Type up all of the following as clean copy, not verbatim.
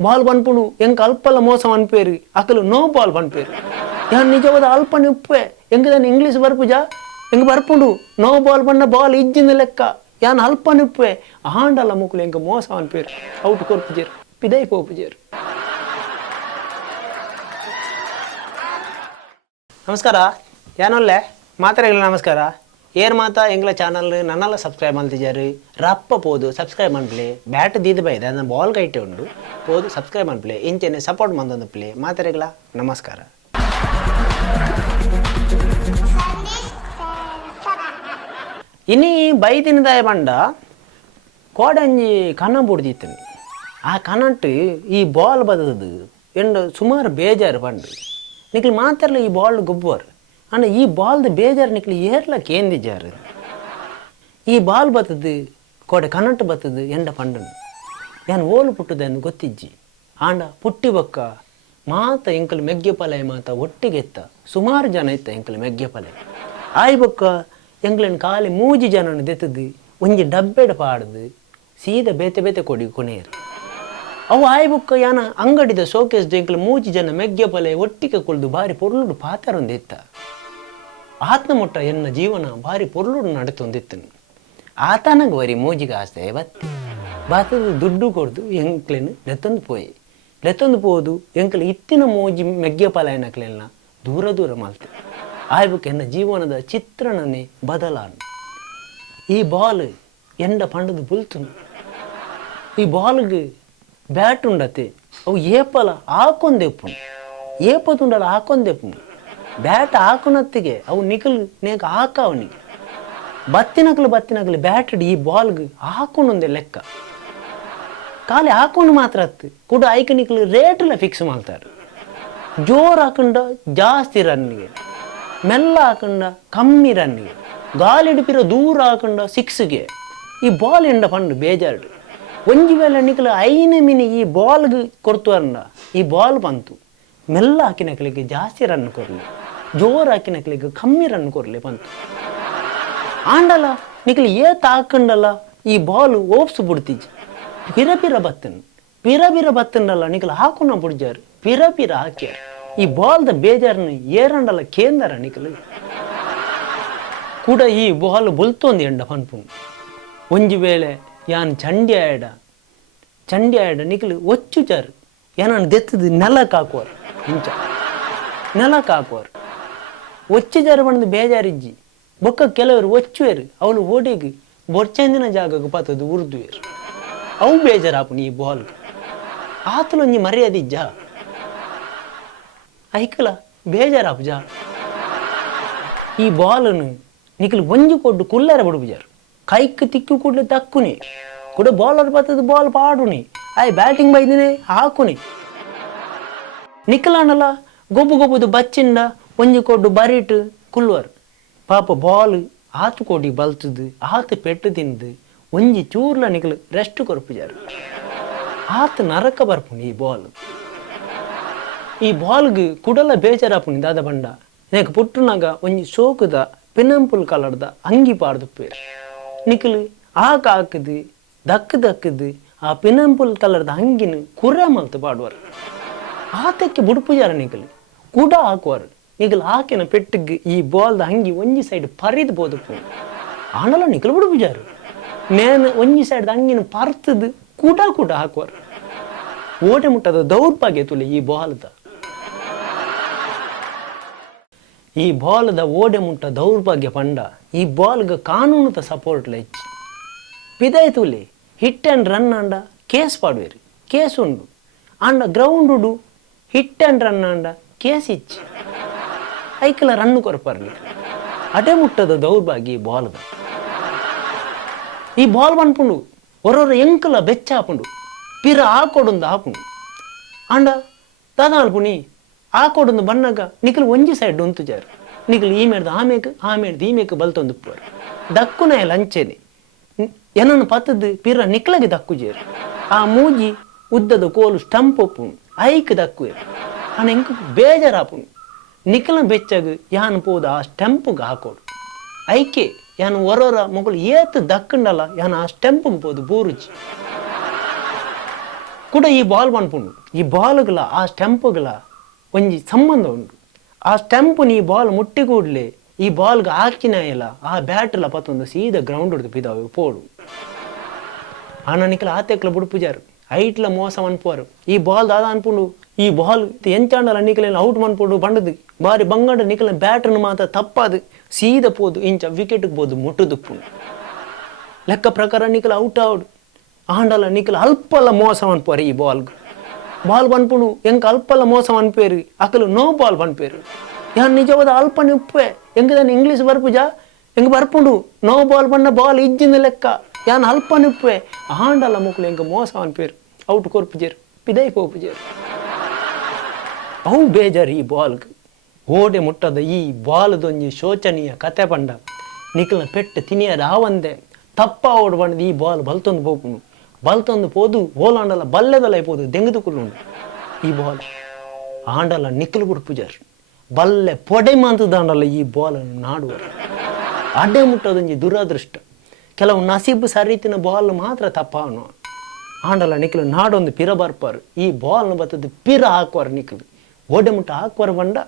Ball ಪನ್ಪುಡು ಎಂಕ ಅಲ್ಪಲ್ಲ ಮೋಸ ಅನ್ಪೇರು ಅಕಲು no ball ಪನ್ಪೇರು ಯಾನ್ ನಿಜವಾದ ಅಲ್ಪ ಉಪ್ಪೆ ಎಂಗದಾನೆ ಇಂಗ್ಲೀಷ್ ಬರ್ಪುಜಾ ಎಂಗ ಬರ್ಪುಡು ನೋ ಬಾಲ್ ಪನ್ನ ಬಾಲ್ ಇಜ್ಜಿನ ಲೆಕ್ಕ ಯಾನ್ ಅಲ್ಪ ಉಪ್ಪೆ ಆಂಡಲ್ಲ ಮುಕ್ಕಳು ಎಂಕ ಮೋಸ ಅನ್ಪೇರು ಔಟ್ ಕೊರ್ಪುಜೇರು ಪಿದೈ ಪೋಪುಜೇರು. ನಮಸ್ಕಾರ ಏನೊಲ್ಲೆ ಮಾತಾಡಲ್ಲ ನಮಸ್ಕಾರ ಏರ್ ಮಾತಾ ಎಂಗ್ಲ ಚಾನಲ್ ನನ್ನೆಲ್ಲ ಸಬ್ಸ್ಕ್ರೈಬ್ ಮಾಡ್ತಿದ್ದಾರೆ ರಪ್ಪ ಪೋದು ಸಬ್ಸ್ಕ್ರೈಬ್ ಮಾಡ್ಪ್ಲೆ ಬ್ಯಾಟ್ ದೀದ ಬೈದೆ ಅದನ್ನ ಬಾಲ್ ಕೈಟೆ ಉಂಡು ಪೋದು ಸಬ್ಸ್ಕ್ರೈಬ್ ಮಾಡ್ಪ್ಲೆ ಇಂಚೆನೆ ಸಪೋರ್ಟ್ ಮಂದೊಂದು ಪ್ಲೇ ಮಾತಾಡಲ್ಲ ನಮಸ್ಕಾರ. ಇನ್ನಿ ಬೈದಿನದಾಯ ಬಂಡ ಕೋಡಂಜಿ ಕನ್ನ ಬುಡ್ದಿತ್ತನಿ ಆ ಕನ್ನಟ್ಟು ಈ ಬಾಲ್ ಬದದು ಎಂಡು ಸುಮಾರು ಬೇಜಾರು ಬಂಡು ನಿಕ್ಲಿ ಮಾತಾಡಲ್ಲ ಈ ಬಾಲ್ ಗೊಬ್ಬರು ಅಣ್ಣ ಈ ಬಾಲ್ದು ಬೇಜಾರು ನಿಕ್ಲಿ ಏರ್ಲಕ್ಕೆ ಏಂದಿಜಾರು ಈ ಬಾಲ್ ಬತ್ತದು ಕೋಡೆ ಕನ್ನಟ್ಟು ಬತ್ತದು ಎಂಡ ಪಂಡನು ಏನು ಓಲು ಪುಟ್ಟದನ್ನು ಗೊತ್ತಿಜ್ಜಿ ಆಂಡ ಪುಟ್ಟಿ ಬೊಕ್ಕ ಮಾತ ಎಂಕಲು ಮೆಗ್ಗೆ ಪಲಯ ಮಾತ ಒಟ್ಟಿಗೆ ಎತ್ತ ಸುಮಾರು ಜನ ಇತ್ತ ಎಂಕಲು ಮೆಗ್ಗೆ ಪಲಯ ಆಯ್ ಬೊಕ್ಕ ಎಂಕ್ಲನ್ ಖಾಲಿ ಮೂಜಿ ಜನನು ದೆತ್ತದು ಒಂಜಿ ಡಬ್ಬೆಡ ಪಾಡ್ದು ಸೀದಾ ಬೇತೆ ಬೇತೆ ಕೊಡಿ ಕೊನೆಯರು ಅವು ಆಯ್ ಬುಕ್ಕ ಯಾನ ಅಂಗಡಿದ ಶೋಕೇಸ್ ಎಂಕಲು ಮೂಜಿ ಜನ ಮೆಗ್ಗೆ ಪಲಯ ಒಟ್ಟಿಗೆ ಕೊಳ್ದು ಬಾರಿ ಪೊರ್ಲುಡು ಪಾತರೊಂದಿತ್ತ ಆತ್ನ ಮುಟ್ಟ ಎನ್ನ ಜೀವನ ಬಾರಿ ಪೊರ್ಲುಡು ನಡತೊಂದಿತ್ತನು ಆತನಗ ವರಿ ಮೂಜಿಗೆ ಆಸ್ತೆ ಬತ್ತದು ದುಡ್ಡು ಕೊಡ್ದು ಎಂಕ್ಲೆನು ಲೆತ್ತೊಂದು ಪೋದು ಎಂಕಲು ಇತ್ತಿನ ಮೂಜಿ ಮೆಗ್ಗೆ ಪಲಾಯನಕ್ಲೆಲ್ಲ ದೂರ ದೂರ ಮಲ್ತೆ ಆಯ್ಬುಕ್ ಎನ್ನ ಜೀವನದ ಚಿತ್ರಣನೇ ಬದಲಾನು. ಈ ಬಾಲ್ ಎಂಡ ಪಂಡದು ಬುಲ್ತುನು ಈ ಬಾಲ್ಗೆ ಬ್ಯಾಟ್ ಉಂಡತೆ ಅವು ಏಪಲ ಹಾಕೊಂದೆಪ್ಪುನು ಏಪದುಂಡಲ ಹಾಕೊಂದೆಪ್ಪುನು ಬ್ಯಾಟ್ ಹಾಕೊನತ್ತಿಗೆ ಅವು ನಿಕಲು ನೇಕ ಹಾಕವನಿಗೆ ಬತ್ತಿನಕಲು ಬ್ಯಾಟ್ ಈ ಬಾಲ್ಗೆ ಹಾಕೊಂಡೊಂದೆ ಲೆಕ್ಕ ಖಾಲಿ ಹಾಕೊಂಡು ಮಾತ್ರ ಹತ್ತು ಕೂಡ ಐಕ ನಿಕಲು ರೇಟೆಲ್ಲ ಫಿಕ್ಸ್ ಮಾಡ್ತಾರೆ. ಜೋರು ಹಾಕೊಂಡ ಜಾಸ್ತಿ ರನ್ನಿಗೆ ಮೆಲ್ಲ ಹಾಕೊಂಡ ಕಮ್ಮಿ ರನ್ನಿಗೆ ಗಾಲಿ ಹಿಡಿಪಿರೋ ದೂರ ಹಾಕೊಂಡ ಸಿಕ್ಸ್ಗೆ ಈ ಬಾಲ್ ಎಂಡ ಪಂಡು ಬೇಜಾರು ಒಂಜಿ ವೇಳೆ ನಿಕಲು ಐನೇ ಮಿನಿ ಈ ಬಾಲ್ಗೆ ಕೊಡ್ತುವರಂಡ ಈ ಬಾಲ್ ಬಂತು ಮೆಲ್ಲ ಹಾಕಿನಕ್ಲಿಗೆ ಜಾಸ್ತಿ ರನ್ ಕೊರಲಿ ಜೋರು ಹಾಕಿನಕ್ಲಿಗೆ ಕಮ್ಮಿ ರನ್ ಕೊರಲಿ ಬಂತು ಆಂಡಲ್ಲ ನಿಕಲು ಏತ್ ಹಾಕೊಂಡಲ್ಲ ಈ ಬಾಲ್ ಓಪ್ಸು ಬಿಡ್ತಿಜ್ಜಿ ಪಿರ ಬತ್ತನಲ್ಲ ನಿಕಲು ಹಾಕೊಂಡ ಬಿಡ್ಜಾರು ಪಿರ ಹಾಕ್ಯಾರ ಈ ಬಾಲ್ದ ಬೇಜಾರನ್ನು ಏರಂಡಲ್ಲ ಕೇಂದರ ನಿಕಲು ಕೂಡ ಈ ಬಾಲ್ ಬುಲ್ತೊಂದು ಎಂಡ ಪನ್ಪುನ್ ಒಂಜಿ ವೇಳೆ ಯಾನ್ ಚಂಡಿ ಆಯಡ ನಿಕಲು ಒಚ್ಚು ಜಾರು ಏನನ್ನು ದೆತ್ತದು ನೆಲಕ್ಕೆ ಹಾಕುವರು ಇಂಚ ನೆಲಕ್ಕೆ ಹಾಕುವರು ಒಚ್ಚು ಜಾರು ಬಂದು ಬೇಜಾರಿಜ್ಜಿ ಬೊಕ್ಕ ಕೆಲವರು ಒಚ್ಚುವೇರು ಅವಳು ಓಡಿಗೆ ಬೊರ್ಚಂದಿನ ಜಾಗಕ್ಕೆ ಪತ್ತದು ಉರ್ದುವೇರು ಅವು ಬೇಜಾರಾಪುನಿ ಈ ಬಾಲ್ ಆತಲು ಒಂಜಿ ಮರ್ಯಾದಿಜ್ಜ ಐಕಲ ಬೇಜಾರಾಪು ಜಾ ಈ ಬಾಲನ್ನು ನಿಕಲು ಒಂಜಿ ಕೊಟ್ಟು ಕುಲ್ಲರ ಬಿಡುಬುಜಾರು ಕೈಕ್ ತಿಕ್ಕು ಕೂಡಲೇ ತಕ್ಕುನಿ ಕೂಡ ಬೌಲರ್ ಬರ್ತದ ಬಾಲ್ ಪಾಡುನಿ ಆಯ್ ಬ್ಯಾಟಿಂಗ್ ಬೈದಿನಿ ಹಾಕುನಿ ನಿಕಲಾನಲ್ಲ ಗೊಬ್ಬುದು ಬಚ್ಚಿಂಡ ಒಂಜಿ ಕೊಡ್ಡು ಬರೀಟ್ ಕುಲ್ವರ್ ಪಾಪ ಬಾಲ್ ಆತು ಕೋಟಿ ಬಲ್ತದು ಆತು ಪೆಟ್ಟು ತಿಂದು ಒಂಜಿ ಚೂರ್ಲ ನಿಕಲು ರೆಸ್ಟ್ ಕೊರ್ಪುಜಾರು ಆತು ನರಕ ಬರ್ಪುನಿ ಈ ಬಾಲ್ಗೆ ಕುಡಲ ಬೇಜಾರಾಪುನಿ ದಾದ ಬಂಡ ನೆಕ್ ಪುಟ್ಟುನಾಗ ಒಂಜಿ ಸೋಕುದ ಪಿನಂಪುಲ್ ಕಲರ್ದ ಅಂಗಿ ಪಾಡ್ದು ಪೇರು ನಿಕಲು ಹಾಕದು ದಕ್ಕದು ಆ ಪಿನಂಪುಲ್ ಕಲರ್ದ ಅಂಗಿನ ಕುರ್ರ ಮಲ್ತು ಪಾಡುವರು ಆತಕ್ಕೆ ಬುಡ್ಪುಜಾರ ನಿಕಲು ಕೂಡ ಹಾಕುವರು ನಿಕಲು ಹಾಕಿನ ಪೆಟ್ಟಿಗೆ ಈ ಬಾಲ್ದ ಅಂಗಿ ಒಂಜಿ ಸೈಡ್ ಪರಿದು ಬೋದಪ್ಪು ಆನಲ್ಲ ನಿಕಲು ಬುಡ್ಪುಜಾರು ಮೇನ ಒಂಜಿ ಸೈಡ್ ಅಂಗಿನ ಪರ್ತದು ಕೂಡ ಹಾಕುವರು ಓಟೆ ಮುಟ್ಟದ ದೌರ್ಭಾಗ್ಯ ತುಲೆ ಈ ಬಾಲ್ದ ಓಡೆ ಮುಟ್ಟ ದೌರ್ಭಾಗ್ಯ ಪಂಡ ಈ ಬಾಲ್ಗ ಕಾನೂನುದ ಸಪೋರ್ಟ್ ಲೆಚ್ಚಿ ಪಿದಾಯ್ ತುಲೆ ಹಿಟ್ ಆ್ಯಂಡ್ ರನ್ ಅಂಡ ಕೇಸ್ ಪಾಡುವೇರು ಕೇಸ್ ಉಂಡು ಅಂಡ ಗ್ರೌಂಡ್ ಉಡು ಹಿಟ್ ಆ್ಯಂಡ್ ರನ್ ಅಂಡ ಕೇಸ್ ಇಚ್ಚಿ ಐಕಲ ರನ್ನು ಕೊರಪರ್ಲಿ ಅಟೆ ಮುಟ್ಟದ ದೌರ್ಭಾಗ್ಯ ಈ ಬಾಲ್ ಪನ್ಪುಂಡು ಒರೊರ ಎಂಕಲ ಬೆಚ್ಚ ಹಾಪುಂಡು ಪಿರ ಆಕೊಡೊಂದು ಹಾಪುಂಡು ಅಂಡ ದಾದಾಲ್ಪುನಿ ಆಕೊಡೊಂದು ಬಣ್ಣಗ ನಿಕಲು ಒಂಜಿ ಸೈಡ್ ಉಂತುಜಾರು ನಿಕಲು ಈ ಮೇಡ್ದು ಆಮೇಡ್ದು ಈ ಮೇಕ್ ಬಲ್ತೊಂದು ಉಪ್ಪುವರು ದಕ್ಕುನ ಲಂಚೆನೆ ಏನನ್ನು ಪತ್ತದ್ದು ಪಿರ ನಿಕ್ಲಗೆ ದಕ್ಕುಜೇರು ಆ ಮೂಜಿ ಉದ್ದದ ಕೋಲು ಸ್ಟಂಪ್ ಒಪ್ಪುನು ಐಕ್ ದಕ್ಕುವೇರು ಅಣ್ಣ ಎಂಕ ಬೇಜಾರಾಪುನು ನಿಕಲ ಬೆಚ್ಚಗ ಯಾನು ಪೋದು ಆ ಸ್ಟೆಂಪ್ಗೆ ಹಾಕೋಡು ಐಕೆ ಯಾನು ಹೊರೋರ ಮಗಳು ಏತು ದಕ್ಕಂಡಲ್ಲ ಯಾನು ಆ ಸ್ಟೆಂಪ್ಗೆ ಪೋದು ಬೂರುಚಿ ಕೂಡ ಈ ಬಾಲ್ ಪನ್ಪುಂಡು ಈ ಬಾಲ್ಗಳ ಆ ಸ್ಟೆಂಪ್ಗಳ ಒಂಜಿ ಸಂಬಂಧ ಉಂಡು ಆ ಸ್ಟೆಂಪ್ ನೀ ಬಾಲ್ ಮುಟ್ಟಿ ಕೂಡಲೇ ಈ ಬಾಲ್ಗೆ ಹಾಕಿನ ಇಲ್ಲ ಆ ಬ್ಯಾಟ್ಲ ಪತ್ತೊಂದು ಸೀದಾ ಗ್ರೌಂಡ್ ಹೊಡೆದು ಪಿದಾವೆ ಪೋಡು ಆನನಿಕಲ ಆತೆಕ್ಲ ಬುಡುಪುಜಾರು ಐಟ್ಲ ಮೋಸ ಅನ್ಪುವರು ಈ ಬಾಲ್ ದಾದ ಅನ್ಪುಂಡು ಈ ಬಾಲ್ ಎಂಚಾಂಡಲ ನಿಕಲೆಲ್ಲ ಔಟ್ ಮನ್ಪುಂಡು ಬಂಡದು ಬಾರಿ ಬಂಗಂಡ ನಿಕಲ ಬ್ಯಾಟ್ರನ್ನು ಮಾತ್ರ ತಪ್ಪಾದು ಸೀದಾ ಪೋದು ಇಂಚ ವಿಕೆಟ್ಗೆ ಬೋದು ಮುಟ್ಟುದುಪ್ಪುಂಡು ಲೆಕ್ಕ ಪ್ರಕಾರ ನಿಕಲ ಔಟ್ ಆವಡು ಆಂಡಲ ನಿಕಲ ಅಲ್ಪಲ್ಲ ಮೋಸ ಅನ್ಪುವರು ಈ ಬಾಲ್ಗೆ ಬಾಲ್ ಪನ್ಪುಂಡು ಎಂಕ ಅಲ್ಪಲ್ಲ ಮೋಸ ಅನ್ಪೇರು ಅಕಲು ನೋ ಬಾಲ್ ಪನ್ಪೇರು ಯಾನ್ ನಿಜವಾದ ಅಲ್ಪ ನಿಪ್ಪೆ ಎಂಗ దాన్ని ಇಂಗ್ಲೀಷ್ ಬರ್ಪುಜಾ ಎಂಗ ಬರ್ಪುಂಡು ನೋ ಬಾಲ್ ಪನ್ನ ಬಾಲ್ ಇಜ್ಜಿನ ಲೆಕ್ಕ ಯಾನ್ ಅಲ್ಪ ನಿಪ್ಪೆ ಆಂಡಲ ಮುಕ್ಳು ಎಂಗ ಮೋಸ ಅನ್ಪೇರು ಔಟ್ ಕೊರ್ಪುಜೇರು ಪಿದೈ ಪೋಪುಜೇರು ಅವು ಬೇಜಾರು ಈ ಬಾಲ್ಗೆ ಓಡೆ ಮುಟ್ಟದ ಈ ಬಾಲ್ದೊಂಜಿ ಶೋಚನೀಯ ಕತೆ ಪಂಡ ನಿಕಲ್ನ ಪೆಟ್ಟು ತಿನಿಯದ ಆವಂದೆ ತಪ್ಪ ಓಡ್ ಬಂದು ಈ ಬಾಲ್ ಬಲ್ತೊಂದು ಪೋಪುಂಡು ಬಲ್ತೊಂದು ಪೋದು ಓಲಾಂಡಲ ಬಲ್ಲೆದಲ್ಲ ಪೋದು ದೆಂಗದು ಕುಳ್ಳುಂಡು ಈ ಬಾಲ್ ಆಂಡಲ ನಿಕಲು ಬುಡ್ಪುಜಾರು ಬಲ್ಲೆ ಪೊಡೆ ಮಂತದಾಂಡಲ್ಲ ಈ ಬಾಲನ್ನು ನಾಡುವರು ಅಡ್ಡೆ ಮುಟ್ಟೋದೊಂಜಿ ದುರದೃಷ್ಟ ಕೆಲವು ನಸೀಬು ಸರೀತಿನ ಬಾಲ್ ಮಾತ್ರ ತಪ್ಪಾವನು ಆಂಡಲ ನಿಕಲು ನಾಡೊಂದು ಪಿರ ಬರ್ಪಾರು ಈ ಬಾಲ್ನ ಬತ್ತದ ಪಿರ ಹಾಕುವರು ನಿಕಲು ಓಡೆ ಮುಟ್ಟ ಹಾಕುವರು ಬಂಡ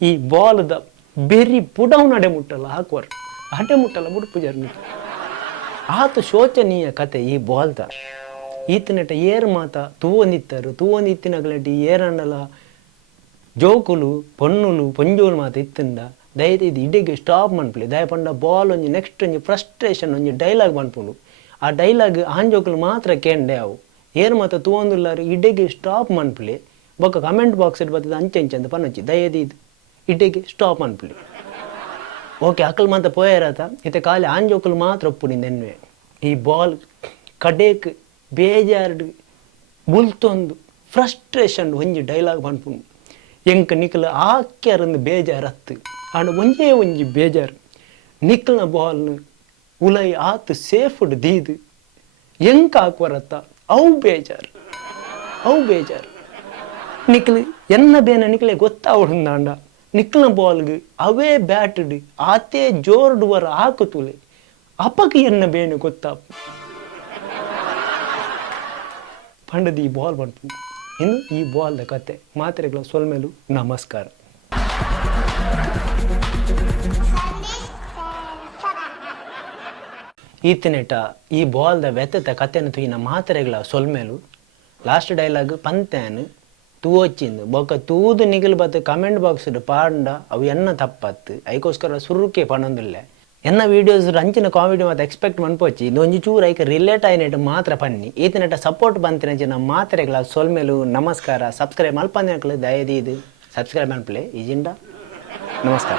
ಈ ಬಾಲ್ದ ಬೆರಿ ಪುಡವ್ ಅಡೆ ಮುಟ್ಟಲ್ಲ ಹಾಕುವರು ಅಡ್ಡೆ ಮುಟ್ಟಲ್ಲ ಬುಡ್ಪುಜಾರು ನಿಕಲು ಆತ ಶೋಚನೀಯ ಕತೆ ಈ ಬಾಲ್ದ ಈತನಟ ಏರ್ ಮಾತ ತೂವೊಂದಿತ್ತಿನಗಲಟಿ ಏರಣ್ಣಲ ಜೋಕುಲು ಪೊನ್ನುಲು ಪೊಂಜೋಲು ಮಾತ ಇತ್ತಿಂದ ದಯದ ಇದು ಇಡೆಗೆ ಸ್ಟಾಪ್ ಮನ್ಪಲಿ ದಯ ಪಂಡ ಬಾಲ್ ಒಂಜಿ ನೆಕ್ಸ್ಟ್ ಒಂಜಿ ಫ್ರಸ್ಟ್ರೇಷನ್ ಒಂಜಿ ಡೈಲಾಗ್ ಮನ್ಪುಂಡು ಆ ಡೈಲಾಗ್ ಆಂಜೋಕುಲು ಮಾತ್ರ ಕೇಂಡೆ ಅವು ಏರ್ ಮಾತ ತೂವೊಂದುಲ್ಲಾರು ಇಡೆಗೆ ಸ್ಟಾಪ್ ಮನ್ಪಲಿ ಬೊಕ್ಕ ಕಮೆಂಟ್ ಬಾಕ್ಸ್ ಬರ್ತದೆ ಅಂಚೆ ಅಂತ ಪನ್ನೊಚ್ಚಿ ದಯದ ಇದು ಇಡೆಗೆ ಸ್ಟಾಪ್ ಮನ್ಪಲಿ ಓಕೆ ಅಕಲ್ ಮಾತ ಪೋಯರಾತ ಇತ್ತೆ ಖಾಲಿ ಆಂಜೋಕುಲು ಮಾತ್ರ ಒಪ್ಪುಡಿಂದ ಎನ್ವೆ ಈ ಬಾಲ್ ಕಡೇಕ್ ಬೇಜಾರ್ಡು ಬುಲ್ತೊಂದು ಫ್ರಸ್ಟ್ರೇಷನ್ ಒಂಜಿ ಡೈಲಾಗ್ ಮನ್ಪುಂಡು ಎಂಕ ನಿಕಲ ಆಕ್ಯಾರಂದು ಬೇಜಾರು ಹತ್ತು ಆಂಡ ಒಂಜಿ ಬೇಜಾರು ನಿಕಲ್ನ ಬಾಲ್ನು ಉಲೈ ಆತು ಸೇಫ್ಡ್ ದೀದು ಎಂಕ ಹಾಕುವರತ್ತ ಅವು ಬೇಜಾರು ನಿಕಲು ಎನ್ನ ಬೇನ ನಿಕಲೆ ಗೊತ್ತಾವಡುಂದಾಂಡ ನಿಕಲ್ನ ಬಾಲ್ಗೆ ಅವೇ ಬ್ಯಾಟ್ಡ್ ಆತೇ ಜೋರ್ಡುವರ ಹಾಕುತ್ತುಲೆ ಅಪಕ ಎನ್ನ ಬೇನೆ ಗೊತ್ತಾಪು ಪಂಡದ ಈ ಬಾಲ್ ಬಂತು ಇನ್ನು ಈ ಬಾಲ್ದ ಕತೆ ಮಾತ್ರೆಗಳ ಸೊಲ್ಮೇಲು ನಮಸ್ಕಾರ. ಈತನೆಟ ಈ ಬಾಲ್ದ ವ್ಯತತ ಕತೆನ ತುಯಿನ ಮಾತ್ರೆಗಳ ಸೊಲ್ಮೇಲು ಲಾಸ್ಟ್ ಡೈಲಾಗ್ ಪಂತೇನು ತೂವಚ್ಚಿಂದು ಬೊಕ್ಕ ತೂದು ನಿಗಲು ಬತ್ತು ಕಮೆಂಟ್ ಬಾಕ್ಸ್ ಪಾಂಡ ಅವು ಎನ್ನ ತಪ್ಪತ್ತು ಐಕೋಸ್ಕರ ಸುರುಕೆ ಪಣೊಂದಿಲ್ಲ ಎನ್ನ ವೀಡಿಯೋಸ್ ಅಂಚಿನ ಕಾಮಿಡಿ ಮತ್ತು ಎಕ್ಸ್ಪೆಕ್ಟ್ ಮನ್ಪೋಚಿ ಇದೊಂಜಿ ಚೂರು ಐಕ ರಿಲೇಟ್ ಆಯ್ನೆಟ್ ಮಾತ್ರ ಪನ್ನಿ ಈತನೆಟ ಸಪೋರ್ಟ್ ಬಂತಿನ ಮಾತ್ರೆಗಳ ಸೊಲ್ಮೇಲು ನಮಸ್ಕಾರ. ಸಬ್ಸ್ಕ್ರೈಬ್ ಮಲ್ಪಂದಿನಕ್ಲು ದಯದಿ ಇದು ಸಬ್ಸ್ಕ್ರೈಬ್ ಮನ್ಪಲೆ ಈಜಿಂಡ ನಮಸ್ಕಾರ.